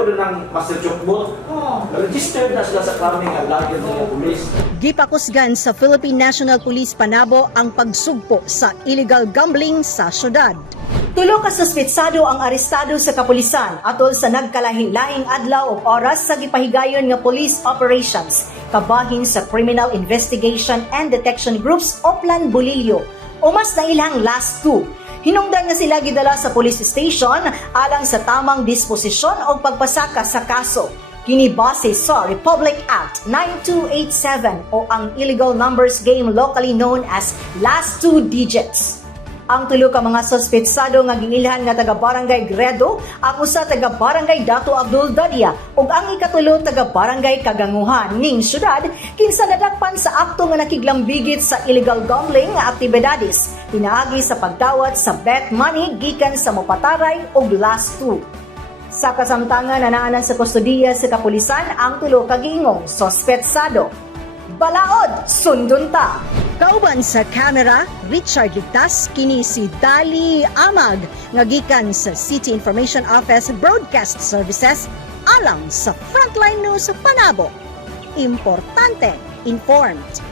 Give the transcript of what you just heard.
ko rin ng Master Chokbot. Registered na sila sa kami nga lagi ng pulis. Gipakusgan sa Philippine National Police Panabo ang pagsugpo sa illegal gambling sa syudad. Tulo ka suspetsado ang arestado sa kapulisan atol sa nagkalahing-lahing adlaw ug oras sa gipahigayon nga police operations kabahin sa Criminal Investigation and Detection Groups Oplan Bolillo. Umas na ilang last two. Hinungdan nga sila gidala sa police station alang sa tamang disposisyon o pagpasaka sa kaso. Kini base sa Republic Act 9287 o ang illegal numbers game locally known as last two digits. Ang tulo ka mga suspetsado nga giilhan nga taga-barangay Gredo, ang usa taga-barangay Dato Abdul Dadia ug ang ikatulo taga-barangay Kaganguhan ning syudad kinsa nadakpan sa akto nga nakiglambigit sa illegal gambling nga aktibidades pinaagi sa pagdawat sa bet money gikan sa mopataray ug last two. Sa kasamtangan anaanan sa kustodiya sa kapulisan ang tulo ka giingong suspetsado. Balaod, sundon ta! Kauban sa camera, Richard Ligtas, kini si Dali Amag, nga gikan sa City Information Office Broadcast Services, alang sa Frontline News Panabo. Importante, informed.